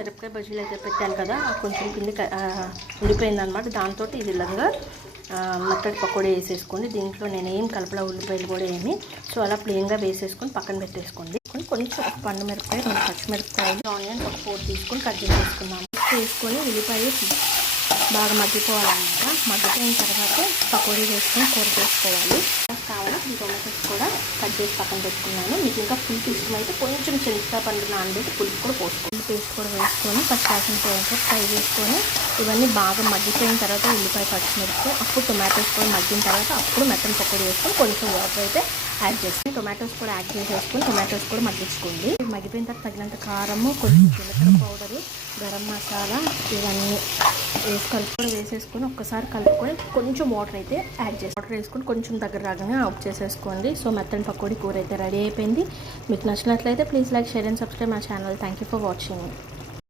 మిరపకాయ బజ్జీలు అయితే పెట్టాను కదా, కొంచెం పిండి ఉండిపోయిందనమాట. దాంతో ఇది ఇలాగా మెత్తటి పకోడీ వేసేసుకోండి. దీంట్లో నేను ఏం కలపల, ఉల్లిపాయలు కూడా ఏమి. సో అలా ప్లెయిన్గా వేసేసుకొని పక్కన పెట్టేసుకోండి. కొంచెం ఒక పండు మిరపకాయ, 2 పచ్చిమిరపకాయలు, ఆనియన్స్ ఒక 4 తీసుకొని కట్ చేసుకున్నాను. వేసుకొని ఉల్లిపాయ బాగా మగ్గిపోవాలన్నమాట. మగ్గిపోయిన తర్వాత పకోడీ వేసుకొని కూర చేసుకోవాలి. కావాలి ఈ టొమాటోస్ కూడా కట్ చేసి పక్కన పెట్టుకున్నాను. మీకు ఇంకా పులుపు ఇష్టమైతే కొంచెం చింతపండు నానబెట్టి పులుపు కూడా పోసుకోండి. పేస్ట్ కూడా వేసుకొని పచ్చివాసన పోయాక ఫ్రై చేసుకొని ఇవన్నీ బాగా మగ్గిపోయిన తర్వాత ఉల్లిపాయ పచ్చిమిరపకాయ, అప్పుడు టొమాటోస్ కూడా మగ్గిన తర్వాత అప్పుడు మెత్తని పకోడీ వేసుకొని కొంచెం వాటర్ అయితే యాడ్ చేసుకుని టొమాటోస్ కూడా యాడ్ చేసేసుకొని టొమాటోస్ కూడా మగ్గించుకోండి. మగ్గిపోయిన తర్వాత తగినంత కారము, కొంచెం జీలకర్ర పౌడరు, గరం మసాలా ఇవన్నీ వేసేసుకొని ఒక్కసారి కలుపుకొని కొంచెం వాటర్ అయితే యాడ్ చేసి వాటర్ వేసుకొని కొంచెం దగ్గర రాగానే ఆఫ్ చేసేసుకోండి. సో మెత్తని పకోడీ కూర అయితే రెడీ అయిపోయింది. మీకు నచ్చినట్లయితే please like, share and subscribe my channel. Thank you for watching.